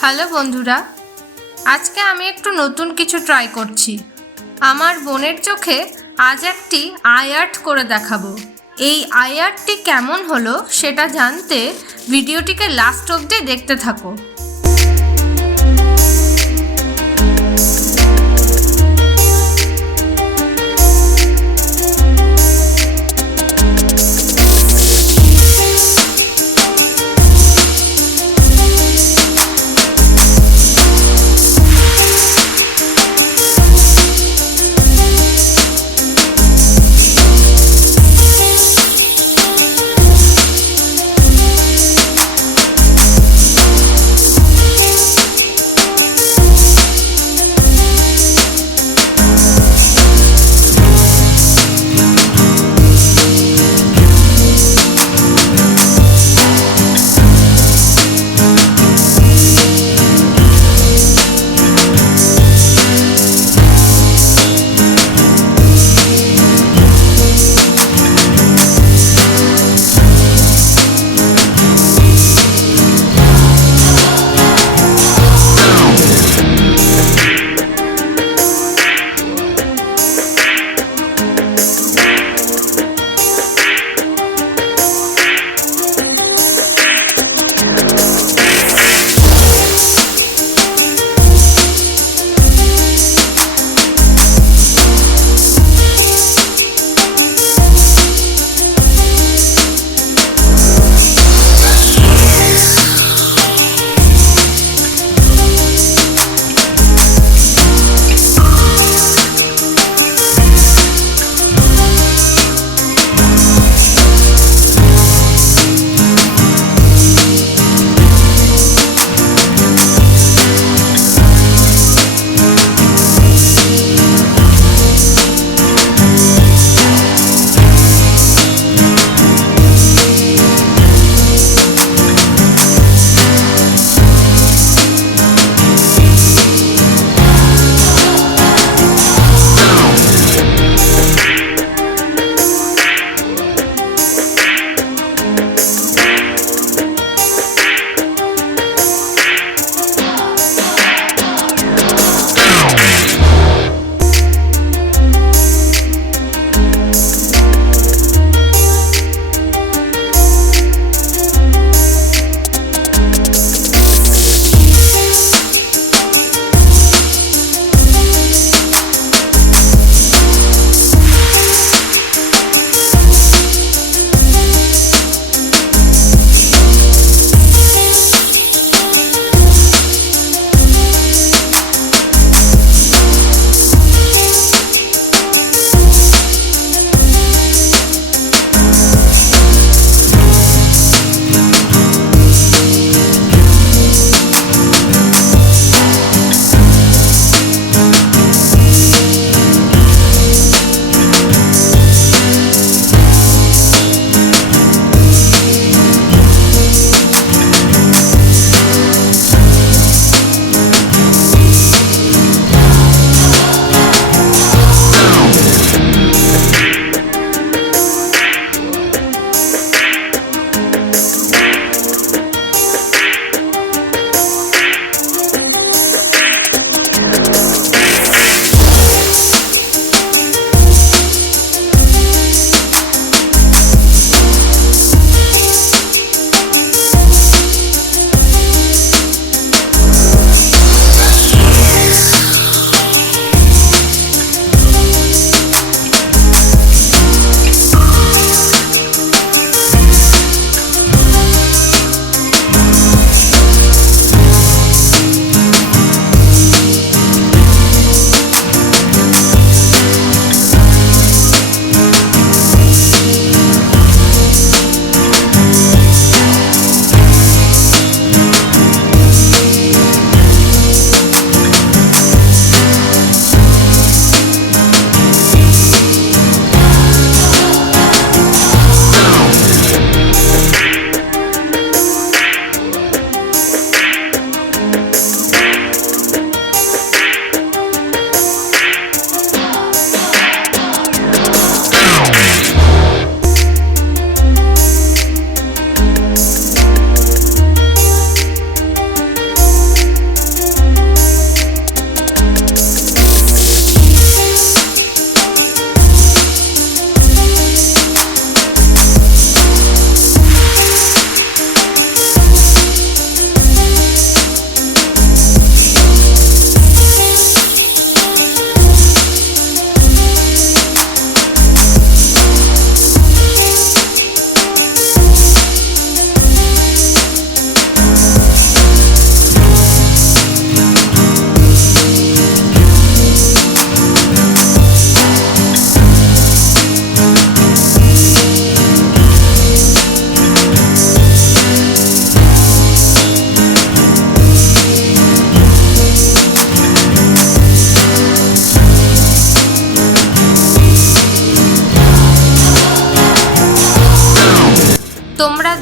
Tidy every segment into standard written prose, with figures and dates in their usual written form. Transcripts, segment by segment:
হ্যালো বন্ধুরা, আজকে আমি একটু নতুন কিছু ট্রাই করছি। আমার বোনের চোখে আজ একটি আই আর্ট করে দেখাবো। এই আই আর্টটি কেমন হলো সেটা জানতে ভিডিওটিকে লাস্ট অবধি দেখতে থাকো।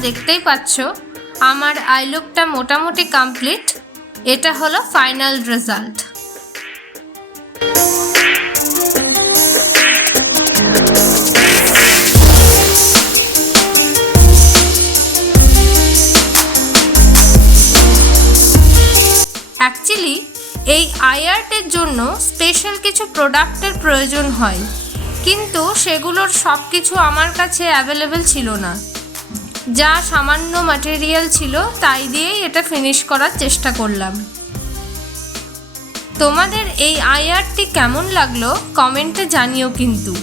দেখতেই পাচ্ছ আমার আই লুকটা মোটামুটি কমপ্লিট। এটা হলো ফাইনাল রেজাল্ট। অ্যাকচুয়ালি এই আই আর্টের জন্য স্পেশাল কিছু প্রোডাক্টের প্রয়োজন হয়, কিন্তু সেগুলোর সব কিছু আমার কাছে অ্যাভেলেবেল ছিল না। যা সামান্য ম্যাটেরিয়াল ছিল তাই দিয়েই এটা ফিনিশ করার চেষ্টা করলাম। তোমাদের এই আই আর্টটি কেমন লাগলো কমেন্টে জানিও কিন্তু।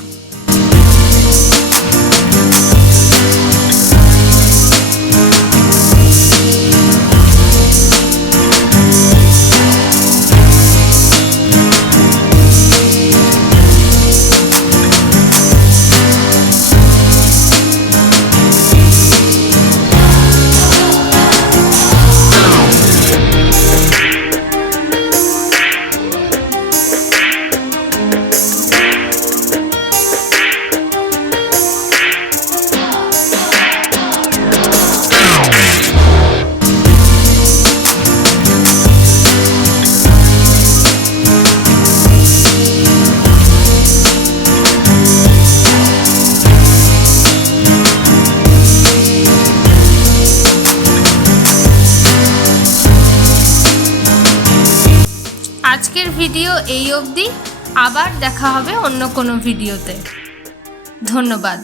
আজকের ভিডিও এই অবধি, আবার দেখা হবে অন্য কোনো ভিডিওতে। ধন্যবাদ।